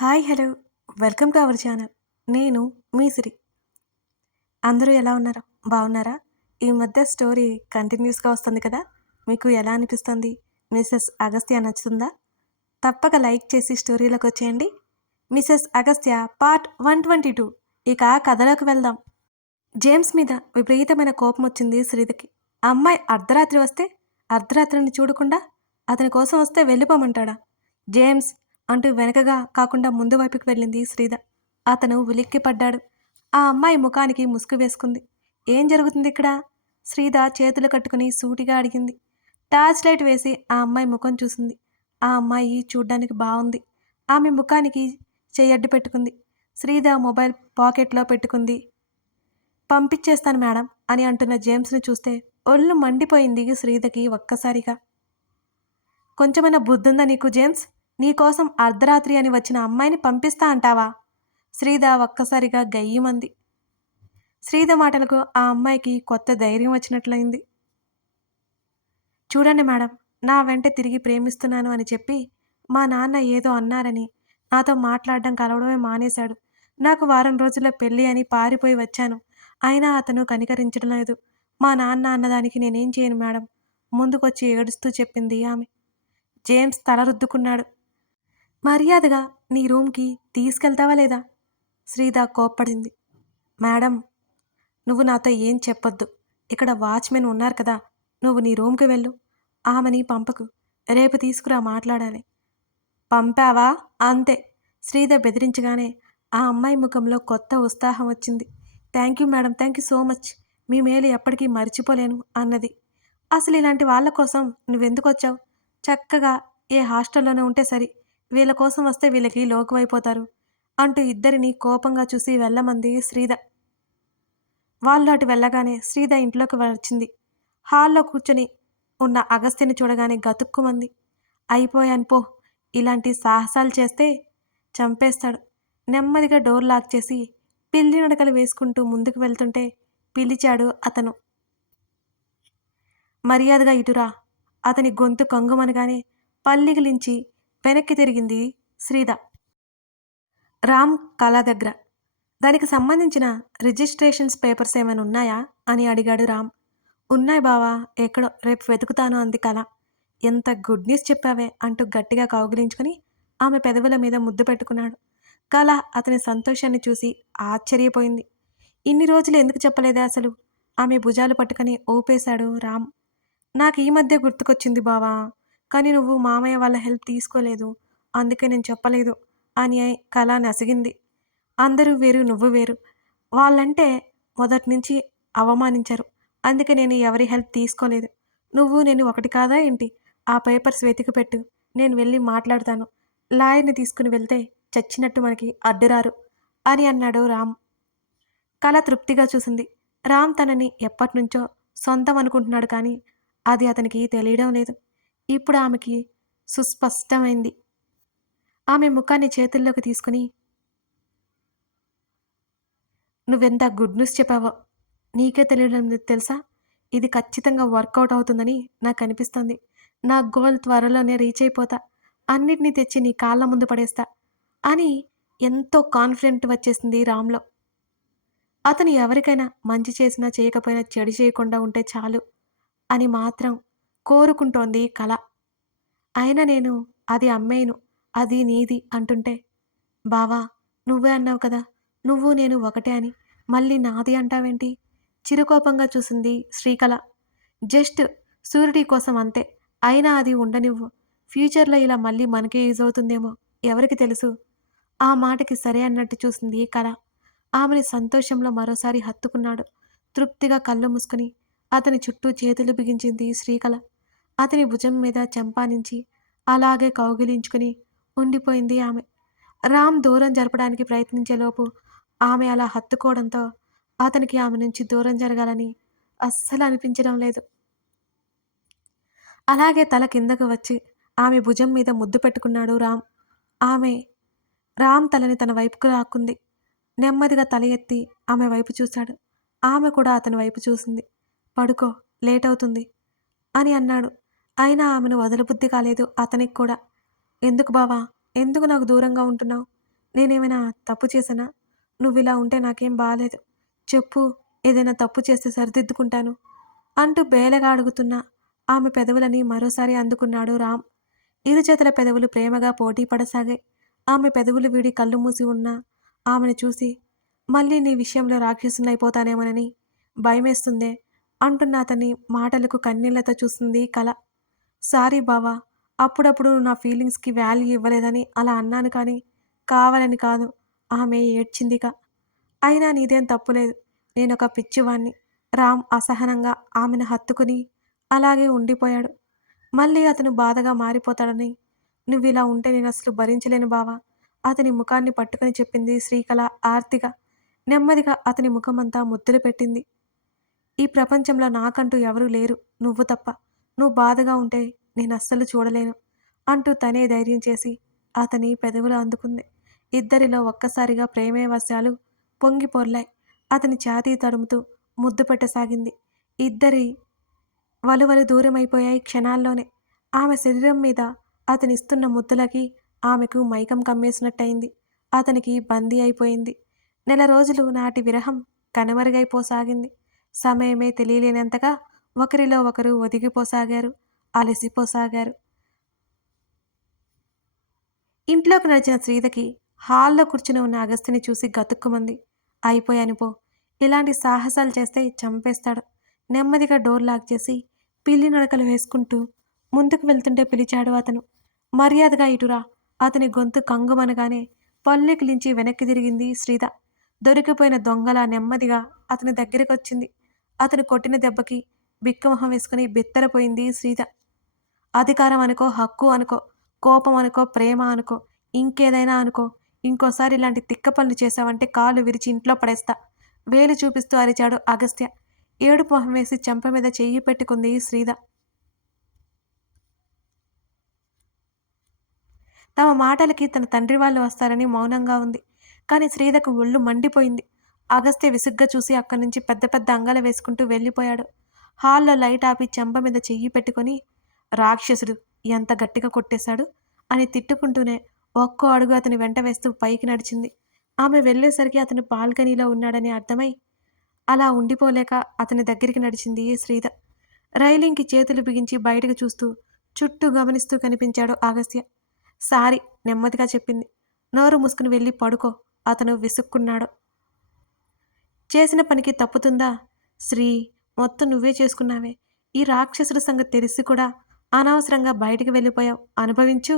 Hi hello welcome to our channel. నేను మీ సిరి. అందరూ ఎలా ఉన్నారు? బాగున్నారా? ఈ మధ్య స్టోరీ కంటిన్యూస్గా వస్తుంది కదా. మీకు ఎలా అనిపిస్తుంది? మిసెస్ అగస్త్య నచ్చుతుందా? తప్పక లైక్ చేసి స్టోరీలోకి వచ్చేయండి. Mrs Agastya part 122. ఇక కథలోకి వెళ్దాం. జేమ్స్ మీద విపరీతమైన కోపం వచ్చింది శ్రీధకి. ఆ అమ్మాయి అర్ధరాత్రి వస్తే అర్ధరాత్రిని చూడకుండా అతని కోసం వస్తే వెళ్ళిపోమంటాడా? జేమ్స్ అంటూ వెనకగా కాకుండా ముందు వైపుకి వెళ్ళింది శ్రీధ. అతను ఉలిక్కి పడ్డాడు. ఆ అమ్మాయి ముఖానికి ముసుగు వేసుకుంది. ఏం జరుగుతుంది ఇక్కడ? శ్రీధ చేతులు కట్టుకుని సూటిగా అడిగింది. టార్చ్ లైట్ వేసి ఆ అమ్మాయి ముఖం చూసింది. ఆ అమ్మాయి చూడ్డానికి బాగుంది. ఆమె ముఖానికి చెయ్యడ్డు పెట్టుకుంది. శ్రీధ మొబైల్ పాకెట్లో పెట్టుకుంది. పంపించేస్తాను మేడం అని అంటున్న జేమ్స్ని చూస్తే ఒళ్ళు మండిపోయింది శ్రీధకి ఒక్కసారిగా. కొంచెమైనా బుద్ధుందా నీకు జేమ్స్? నీకోసం అర్ధరాత్రి అని వచ్చిన అమ్మాయిని పంపిస్తా అంటావా? శ్రీధ ఒక్కసారిగా గయ్యమంది. శ్రీధ మాటలకు ఆ అమ్మాయికి కొత్త ధైర్యం వచ్చినట్లయింది. చూడండి మేడం, నా వెంట తిరిగి ప్రేమిస్తున్నాను అని చెప్పి మా నాన్న ఏదో అన్నారని నాతో మాట్లాడడం కలవడమే మానేశాడు. నాకు వారం రోజుల్లో పెళ్ళి అని పారిపోయి వచ్చాను. అయినా అతను కనికరించడం లేదు. మా నాన్న అన్నదానికి నేనేం చేయను మేడం, ముందుకొచ్చి ఏడుస్తూ చెప్పింది ఆమె. జేమ్స్ తల రుద్దుకున్నాడు. మర్యాదగా నీ రూమ్కి తీసుకెళ్తావా లేదా? శ్రీధ కోప్పడింది. మేడం, నువ్వు నాతో ఏం చెప్పొద్దు. ఇక్కడ వాచ్మెన్ ఉన్నారు కదా, నువ్వు నీ రూమ్కి వెళ్ళు. ఆమెని పంపకు. రేపు తీసుకురా మాట్లాడాలి. పంపావా అంతే. శ్రీధ బెదిరించగానే ఆ అమ్మాయి ముఖంలో కొత్త ఉత్సాహం వచ్చింది. Thank you madam, thank you so much. మీ మేలు ఎప్పటికీ మర్చిపోలేను అన్నది. అసలు ఇలాంటి వాళ్ళ కోసం నువ్వెందుకు వచ్చావు? చక్కగా ఏ హాస్టల్లోనే ఉంటే సరి. వీళ్ళ కోసం వస్తే వీళ్ళకి లోకువైపోతారు అంటూ ఇద్దరిని కోపంగా చూసి వెళ్ళమంది శ్రీధ. వాళ్ళు అటు వెళ్ళగానే శ్రీధ ఇంట్లోకి వచ్చింది. హాల్లో కూర్చొని ఉన్న అగస్త్యని చూడగానే గతుక్కుమంది. అయిపోయాను పో, ఇలాంటి సాహసాలు చేస్తే చంపేస్తాడు. నెమ్మదిగా డోర్ లాక్ చేసి పిల్లి నడకలు వేసుకుంటూ ముందుకు వెళ్తుంటే పిలిచాడు అతను. మర్యాదగా ఇటురా. అతని గొంతు కంగుమనగానే పల్లిగిలించి వెనక్కి తిరిగింది శ్రీధ. రామ్ కళ దగ్గర. దానికి సంబంధించిన రిజిస్ట్రేషన్స్ పేపర్స్ ఏమైనా ఉన్నాయా అని అడిగాడు రామ్. ఉన్నాయి బావా, ఎక్కడో, రేపు వెతుకుతాను అంది కళ. ఎంత గుడ్ న్యూస్ చెప్పావే అంటూ గట్టిగా కౌగిలించుకుని ఆమె పెదవుల మీద ముద్దు పెట్టుకున్నాడు. కళ అతని సంతోషాన్ని చూసి ఆశ్చర్యపోయింది. ఇన్ని రోజులు ఎందుకు చెప్పలేదే అసలు? ఆమె భుజాలు పట్టుకుని ఊపేశాడు రామ్. నాకు ఈ మధ్య గుర్తుకొచ్చింది బావా, కానీ నువ్వు మామయ్య వాళ్ళ హెల్ప్ తీసుకోలేదు, అందుకే నేను చెప్పలేదు అని కళ నసిగింది. అందరూ వేరు, నువ్వు వేరు. వాళ్ళంటే మొదటి నుంచి అవమానించారు, అందుకే నేను ఎవరి హెల్ప్ తీసుకోలేదు. నువ్వు నేను ఒకటి కాదా ఏంటి? ఆ పేపర్స్ వెతికి పెట్టు, నేను వెళ్ళి మాట్లాడతాను. లాయర్ని తీసుకుని వెళ్తే చచ్చినట్టు మనకి అడ్డురారు అని అన్నాడు రామ్. కళ తృప్తిగా చూసింది. రామ్ తనని ఎప్పటినుంచో సొంతం అనుకుంటున్నాడు, కానీ అది అతనికి తెలియడం లేదు. ఇప్పుడు ఆమెకి సుస్పష్టమైంది. ఆమె ముఖాన్ని చేతుల్లోకి తీసుకుని, నువ్వెంత గుడ్ న్యూస్ చెప్పావో. నీకే తెలియడం లేదు తెలుసా? ఇది ఖచ్చితంగా వర్కౌట్ అవుతుందని నాకు అనిపిస్తుంది. నా గోల్ త్వరలోనే రీచ్ అయిపోతా. అన్నిటినీ తెచ్చి నీ కాళ్ళ ముందు పడేస్తా అని ఎంతో కాన్ఫిడెంట్ వచ్చేసింది రామ్లో. అతను ఎవరికైనా మంచి చేసినా చేయకపోయినా చెడు చేయకుండా ఉంటే చాలు అని మాత్రం కోరుకుంటోంది కళ. అయినా నేను అది అమ్మేను, అది నీది అంటుంటే, బావా, నువ్వే అన్నావు కదా నువ్వు నేను ఒకటే అని, మళ్ళీ నాది అంటావేంటి? చిరుకోపంగా చూసింది శ్రీకళ. జస్ట్ సూరిటీ కోసం అంతే. అయినా అది ఉండనివ్వు. ఫ్యూచర్లో ఇలా మళ్ళీ మనకే యూజ్ అవుతుందేమో, ఎవరికి తెలుసు? ఆ మాటకి సరే అన్నట్టు చూసింది కళ. ఆమెని సంతోషంలో మరోసారి హత్తుకున్నాడు. తృప్తిగా కళ్ళు మూసుకుని అతని చుట్టూ చేతులు బిగించింది శ్రీకళ. అతని భుజం మీద చెంపానించి అలాగే కౌగిలించుకుని ఉండిపోయింది ఆమె. రామ్ దూరం జరపడానికి ప్రయత్నించేలోపు ఆమె అలా హత్తుకోవడంతో అతనికి ఆమె నుంచి దూరం జరగాలని అస్సలు అనిపించడం లేదు. అలాగే తల కిందకు వచ్చి ఆమె భుజం మీద ముద్దు పెట్టుకున్నాడు రామ్. ఆమె రామ్ తలని తన వైపుకు లాక్కుంది. నెమ్మదిగా తల ఎత్తి ఆమె వైపు చూశాడు. ఆమె కూడా అతని వైపు చూసింది. పడుకో, లేట్ అవుతుంది అని అన్నాడు. అయినా ఆమెను వదలబుద్ధి కాలేదు అతనికి కూడా. ఎందుకు బావా, ఎందుకు నాకు దూరంగా ఉంటున్నావు? నేనేమైనా తప్పు చేశానా? నువ్విలా ఉంటే నాకేం బాలేదు. చెప్పు, ఏదైనా తప్పు చేస్తే సరిదిద్దుకుంటాను. అంటూ బేలగా అడుగుతున్న ఆమె పెదవులని మరోసారి అందుకున్నాడు రామ్. ఇరుచేతుల పెదవులు ప్రేమగా పోటీ పడసాగాయి. ఆమె పెదవులు వీడి కళ్ళు మూసి ఉన్నా ఆమెను చూసి మళ్ళీ నీ విషయంలో రాక్షసునైపోతానేమోనని భయమేస్తుందే అంటున్న అతని మాటలకు కన్నీళ్లతో చూస్తుంది కల. సారీ బావా, అప్పుడప్పుడు నువ్వు నా ఫీలింగ్స్‌కి వాల్యూ ఇవ్వలేదని అలా అన్నాను కానీ, కావాలని కాదు. ఆమె ఏడ్చిందిక. అయినా నీదేం తప్పులేదు. నేనొక పిచ్చివాణ్ణి. రామ్ అసహనంగా ఆమెను హత్తుకుని అలాగే ఉండిపోయాడు. మళ్ళీ అతను బాధగా మారిపోతాడని, నువ్విలా ఉంటే నేనసలు భరించలేను బావా. అతని ముఖాన్ని పట్టుకొని చెప్పింది శ్రీకళ ఆర్తిగా. నెమ్మదిగా అతని ముఖమంతా ముద్దులు పెట్టింది. ఈ ప్రపంచంలో నాకంటూ ఎవరూ లేరు నువ్వు తప్ప. నువ్వు బాధగా ఉంటే నేనస్సలు చూడలేను అంటూ తనే ధైర్యం చేసి అతని పెదవులు అందుకుంది. ఇద్దరిలో ఒక్కసారిగా ప్రేమే వర్షాలు పొంగి పొర్లాయి. అతని ఛాతీ తడుముతూ ముద్దు పెట్టసాగింది. ఇద్దరి వలువలు దూరమైపోయాయి క్షణాల్లోనే. ఆమె శరీరం మీద అతనిస్తున్న ముద్దులకి ఆమెకు మైకం కమ్మేసినట్టయింది. అతనికి బందీ అయిపోయింది. నెల రోజులు నాటి విరహం కనుమరుగైపోసాగింది. సమయమే తెలియలేనంతగా ఒకరిలో ఒకరు ఒదిగిపోసాగారు, అలసిపోసాగారు. ఇంట్లోకి నడిచిన శ్రీధకి హాల్లో కూర్చుని ఉన్న అగస్త్యని చూసి గతుక్కుమంది. అయిపోయాను పో, ఇలాంటి సాహసాలు చేస్తే చంపేస్తాడు. నెమ్మదిగా డోర్ లాక్ చేసి పిల్లి నడకలు వేసుకుంటూ ముందుకు వెళ్తుంటే పిలిచాడు అతను. మర్యాదగా ఇటురా. అతని గొంతు కంగుమనగానే పల్లెకిలించి వెనక్కి తిరిగింది శ్రీధ. దొరికిపోయిన దొంగలా నెమ్మదిగా అతని దగ్గరికొచ్చింది. అతను కొట్టిన దెబ్బకి బిక్కమొహం వేసుకుని బిత్తరపోయింది శ్రీధ. అధికారం అనుకో, హక్కు అనుకో, కోపం అనుకో, ప్రేమ అనుకో, ఇంకేదైనా అనుకో, ఇంకోసారి ఇలాంటి తిక్క పనులు చేశావంటే కాళ్ళు విరిచి ఇంట్లో పడేస్తా. వేలు చూపిస్తూ అరిచాడు అగస్త్య. ఏడుపు మొహం వేసి చెంప మీద చెయ్యి పెట్టుకుంది శ్రీధ. తమ మాటలకి తన తండ్రి వాళ్ళు వస్తారని మౌనంగా ఉంది. కానీ శ్రీధకు ఒళ్ళు మండిపోయింది. అగస్త్య విసుగ్గా చూసి అక్కడి నుంచి పెద్ద పెద్ద అంగాలు వేసుకుంటూ వెళ్ళిపోయాడు. హాల్లో లైట్ ఆపి చెంప మీద చెయ్యి పెట్టుకొని, రాక్షసుడు ఎంత గట్టిగా కొట్టేశాడు అని తిట్టుకుంటూనే ఒక్కో అడుగు అతని వెంట వేస్తూ పైకి నడిచింది. ఆమె వెళ్ళేసరికి అతను బాల్కనీలో ఉన్నాడని అర్థమై అలా ఉండిపోలేక అతని దగ్గరికి నడిచింది శ్రీధ. రైలింగ్కి చేతులు బిగించి బయటకు చూస్తూ చుట్టూ గమనిస్తూ కనిపించాడు అగస్త్య. సారీ, నెమ్మదిగా చెప్పింది. నోరు మూసుకుని వెళ్ళి పడుకో అతను విసుక్కున్నాడు. చేసిన పనికి తప్పుతుందా? శ్రీ, మొత్తం నువ్వే చేసుకున్నావే. ఈ రాక్షసుడి సంగతి తెలిసి కూడా అనవసరంగా బయటికి వెళ్ళిపోయావు. అనుభవించు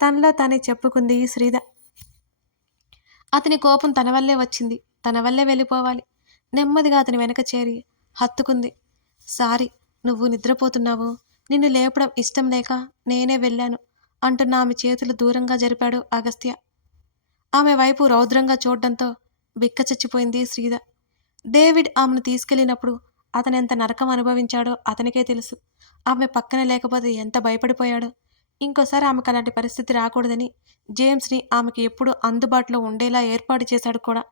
తనలో తానే చెప్పుకుంది శ్రీధ. అతని కోపం తన వల్లే వచ్చింది. తన వల్లే వెళ్ళిపోవాలి. నెమ్మదిగా అతని వెనక చేరి హత్తుకుంది. సారీ, నువ్వు నిద్రపోతున్నావు. నిన్ను లేపడం ఇష్టం లేక నేనే వెళ్ళాను అంటున్న ఆమె చేతులు దూరంగా జరిపాడు అగస్త్య. ఆమె వైపు రౌద్రంగా చూడడంతో బిక్కచచ్చిపోయింది శ్రీధ. డేవిడ్ ఆమెను తీసుకెళ్ళినప్పుడు అతనెంత నరకం అనుభవించాడో అతనికే తెలుసు. ఆమె పక్కన లేకపోతే ఎంత భయపడిపోయాడో. ఇంకోసారి ఆమెకు అలాంటి పరిస్థితి రాకూడదని జేమ్స్ని ఆమెకి ఎప్పుడూ అందుబాటులో ఉండేలా ఏర్పాటు చేశాడు కూడా.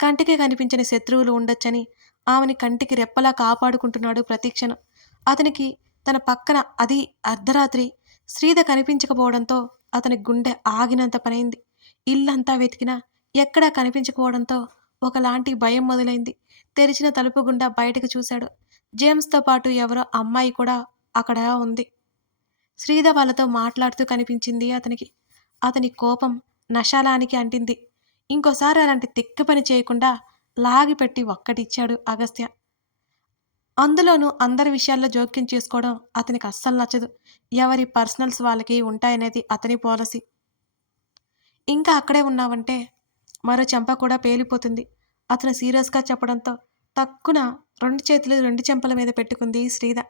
కంటికి కనిపించని శత్రువులు ఉండొచ్చని ఆమెని కంటికి రెప్పలా కాపాడుకుంటున్నాడు ప్రతిక్షణం. అతనికి తన పక్కన, అది అర్ధరాత్రి, శ్రీధ కనిపించకపోవడంతో అతని గుండె ఆగినంత పనైంది. ఇల్లంతా వెతికినా ఎక్కడా కనిపించకపోవడంతో ఒకలాంటి భయం మొదలైంది. తెరిచిన తలుపు గుండా బయటకు చూశాడు. జేమ్స్తో పాటు ఎవరో అమ్మాయి కూడా అక్కడ ఉంది. శ్రీధ వాళ్ళతో మాట్లాడుతూ కనిపించింది అతనికి. అతని కోపం నశాలానికి అంటింది. ఇంకోసారి అలాంటి తిక్క పని చేయకుండా లాగిపెట్టి ఒక్కటిచ్చాడు అగస్త్య. అందులోనూ అందరి విషయాల్లో జోక్యం చేసుకోవడం అతనికి అస్సలు నచ్చదు. ఎవరి పర్సనల్స్ వాళ్ళకి ఉంటాయనేది అతని పాలసీ. ఇంకా అక్కడే ఉన్నావంటే మరో చెంప కూడా పేలిపోతుంది అతను సీరియస్గా చెప్పడంతో తక్కున రెండు చేతులు రెండు చెంపల మీద పెట్టుకుంది శ్రీధ.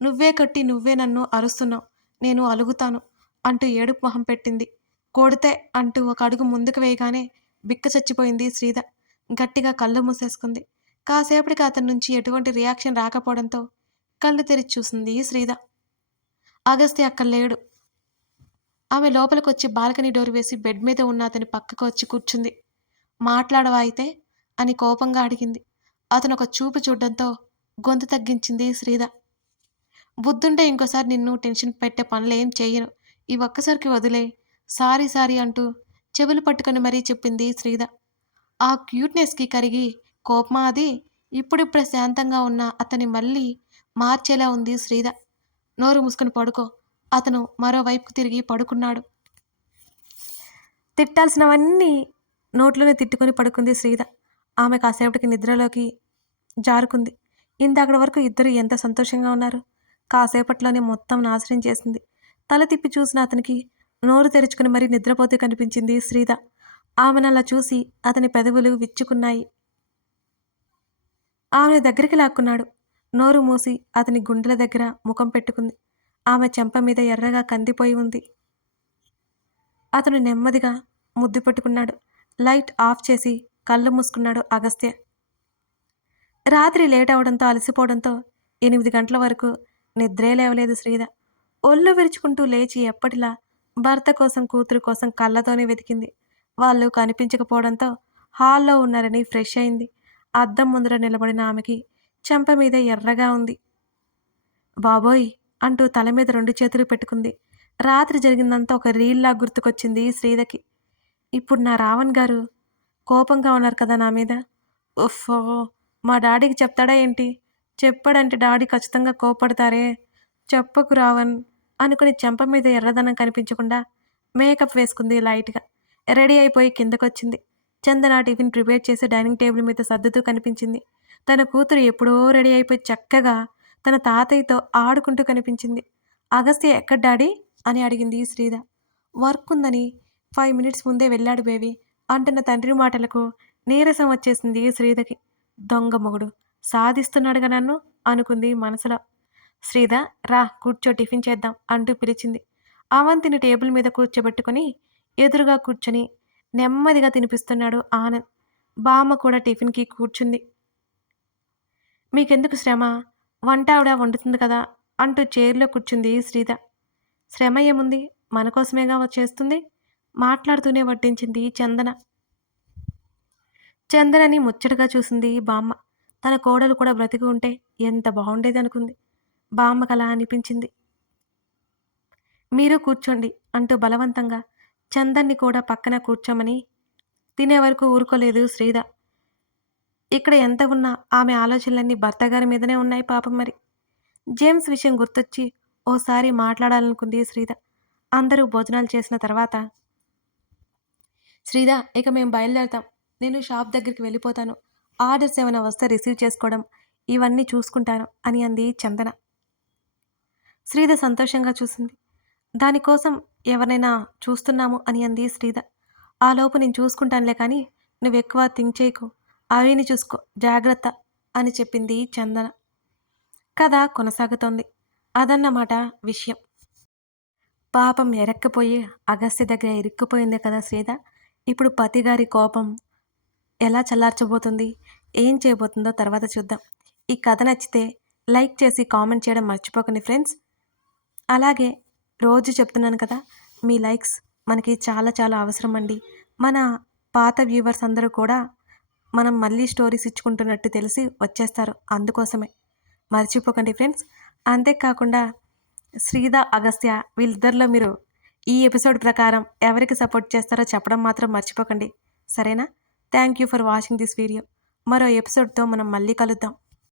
నువ్వే కొట్టి నువ్వే నన్ను అరుస్తున్నావు, నేను అలుగుతాను అంటూ ఏడుపు మొహం పెట్టింది. కొడితే అంటూ ఒక అడుగు ముందుకు వేయగానే బిక్క చచ్చిపోయింది శ్రీధ. గట్టిగా కళ్ళు మూసేసుకుంది. కాసేపటికి అతని నుంచి ఎటువంటి రియాక్షన్ రాకపోవడంతో కళ్ళు తెరిచి చూసింది శ్రీధ. అగస్త్య అక్కడ లేడు. ఆమె లోపలికొచ్చి బాల్కనీ డోర్ వేసి బెడ్ మీద ఉన్న అతని పక్కకు వచ్చి కూర్చుంది. మాట్లాడవా అయితే అని కోపంగా అడిగింది. అతను ఒక చూపు చూడడంతో గొంతు తగ్గించింది శ్రీధ. బుద్ధుంటే ఇంకోసారి నిన్ను టెన్షన్ పెట్టే పనులు ఏం చెయ్యను. ఈ ఒక్కసారికి వదిలే. సారీ సారీ అంటూ చెవులు పట్టుకొని మరీ చెప్పింది శ్రీద. ఆ క్యూట్‌నెస్‌కి కరిగి కోపమా అది? ఇప్పుడిప్పుడే శాంతంగా ఉన్న అతన్ని మళ్ళీ మార్చేలా ఉంది శ్రీద. నోరు మూసుకొని పడుకో. అతను మరోవైపుకు తిరిగి పడుకున్నాడు. తిట్టాల్సినవన్నీ నోట్లోనే తిట్టుకొని పడుకుంది శ్రీద. ఆమె కాసేపటికి నిద్రలోకి జారుకుంది. ఇందాకటి వరకు ఇద్దరు ఎంత సంతోషంగా ఉన్నారు. కాసేపట్లోనే మొత్తం నాశనం చేసింది. తల తిప్పి చూసిన అతనికి నోరు తెరుచుకుని మరీ నిద్రపోతూ కనిపించింది శ్రీద. ఆమెనలా చూసి అతని పెదవులు విచ్చుకున్నాయి. ఆమెను దగ్గరికి లాక్కున్నాడు. నోరు మూసి అతని గుండెల దగ్గర ముఖం పెట్టుకుంది. ఆమె చెంప మీద ఎర్రగా కందిపోయి ఉంది. అతను నెమ్మదిగా ముద్దు పెట్టుకున్నాడు. లైట్ ఆఫ్ చేసి కళ్ళు మూసుకున్నాడు అగస్త్య. రాత్రి లేట్ అవడంతో అలసిపోవడంతో 8 గంటల వరకు నిద్రే లేవలేదు శ్రీద. ఒళ్ళు విరుచుకుంటూ లేచి ఎప్పటిలా భర్త కోసం కూతురు కోసం కళ్ళతోనే వెతికింది. వాళ్ళు కనిపించకపోవడంతో హాల్లో ఉన్నారని ఫ్రెష్ అయింది. అద్దం ముందర నిలబడిన ఆమెకి చెంప మీద ఎర్రగా ఉంది. బాబోయ్ అంటూ తల మీద 2 చేతులు పెట్టుకుంది. రాత్రి జరిగిందంతా ఒక రీల్లా గుర్తుకొచ్చింది శ్రీదకి. ఇప్పుడు నా రావణ్ గారు కోపంగా ఉన్నారు కదా నా మీద. ఉఫ్ఫో, మా డాడీకి చెప్తాడా ఏంటి? చెప్పాడంటే డాడీ ఖచ్చితంగా కోపడతారే. చెప్పకు రావణ్ అనుకుని చెంప మీద ఎర్రదనం కనిపించకుండా మేకప్ వేసుకుంది లైట్‌గా. రెడీ అయిపోయి కిందకొచ్చింది. చందన టిఫిన్ ప్రిపేర్ చేసి డైనింగ్ టేబుల్ మీద సర్దుతూ కనిపించింది. తన కూతురు ఎప్పుడో రెడీ అయిపోయి చక్కగా తన తాతయ్యతో ఆడుకుంటూ కనిపించింది. అగస్త్య ఎక్కడ డాడీ అని అడిగింది శ్రీద. వర్క్ ఉందని 5 మినిట్స్ ముందే వెళ్ళాడు బేబీ అంటున్న తండ్రి మాటలకు నీరసం వచ్చేసింది శ్రీదకి. దొంగ మొగుడు సాధిస్తున్నాడుగా నన్ను అనుకుంది మనసులో. శ్రీద రా కూర్చో టిఫిన్ చేద్దాం అంటూ పిలిచింది. అవంతిని టేబుల్ మీద కూర్చోబెట్టుకుని ఎదురుగా కూర్చొని నెమ్మదిగా తినిపిస్తున్నాడు ఆనంద్. బామ్మ కూడా టిఫిన్‌కి కూర్చుంది. మీకెందుకు శ్రమ? వంట ఆవిడ వండుతుంది కదా అంటూ చైర్‌లో కూర్చుంది శ్రీద. శ్రమ ఏముంది? మన కోసమేగా చేస్తుంది మాట్లాడుతూనే వడ్డించింది చందన. చందనని ముచ్చటగా చూసింది బామ్మ. తన కోడలు కూడా బ్రతికి ఉంటే ఎంత బావుండేదనుకుంది. బామ్మకలా అనిపించింది. మీరు కూర్చోండి అంటూ బలవంతంగా చందన్ని కూడా పక్కన కూర్చోమని తినే వరకు ఊరుకోలేదు శ్రీద. ఇక్కడ ఎంత ఉన్నా ఆమె ఆలోచనలన్నీ భర్తగారి మీదనే ఉన్నాయి పాపం మరి. జేమ్స్ విషయం గుర్తొచ్చి ఓసారి మాట్లాడాలనుకుంది శ్రీద. అందరూ భోజనాలు చేసిన తర్వాత శ్రీద ఇక మేము బయలుదేరతాం. నేను షాప్ దగ్గరికి వెళ్ళిపోతాను. ఆర్డర్స్ ఏమైనా వస్తే రిసీవ్ చేసుకోవడం ఇవన్నీ చూసుకుంటాను అని అంది చందన. శ్రీద సంతోషంగా చూసింది. దానికోసం ఎవరినైనా చూస్తున్నాము అని అంది శ్రీద. ఆలోపు నేను చూసుకుంటానులే కానీ నువ్వెక్కువ థింక్ చేయకు. అవిని చూసుకో జాగ్రత్త అని చెప్పింది చందన. కథ కొనసాగుతోంది. అదన్నమాట విషయం. పాపం ఎరక్కపోయి అగస్త్య దగ్గర ఇరుక్కుపోయిందే కదా శ్రీద. ఇప్పుడు పతిగారి కోపం ఎలా చల్లార్చబోతుంది, ఏం చేయబోతుందో తర్వాత చూద్దాం. ఈ కథ నచ్చితే లైక్ చేసి కామెంట్ చేయడం మర్చిపోకండి ఫ్రెండ్స్. అలాగే రోజు చెప్తున్నాను కదా, మీ లైక్స్ మనకి చాలా చాలా అవసరం అండి. మన పాత వ్యూవర్స్ అందరూ కూడా మనం మళ్ళీ స్టోరీస్ ఇచ్చుకుంటున్నట్టు తెలిసి వచ్చేస్తారు. అందుకోసమే మర్చిపోకండి ఫ్రెండ్స్. అంతేకాకుండా శ్రీద, అగస్త్య వీళ్ళిద్దరిలో మీరు ఈ ఎపిసోడ్ ప్రకారం ఎవరికి సపోర్ట్ చేస్తారో చెప్పడం మాత్రం మర్చిపోకండి. సరేనా? Thank you for watching this video. మరో ఎపిసోడ్తో మనం మళ్ళీ కలుద్దాం.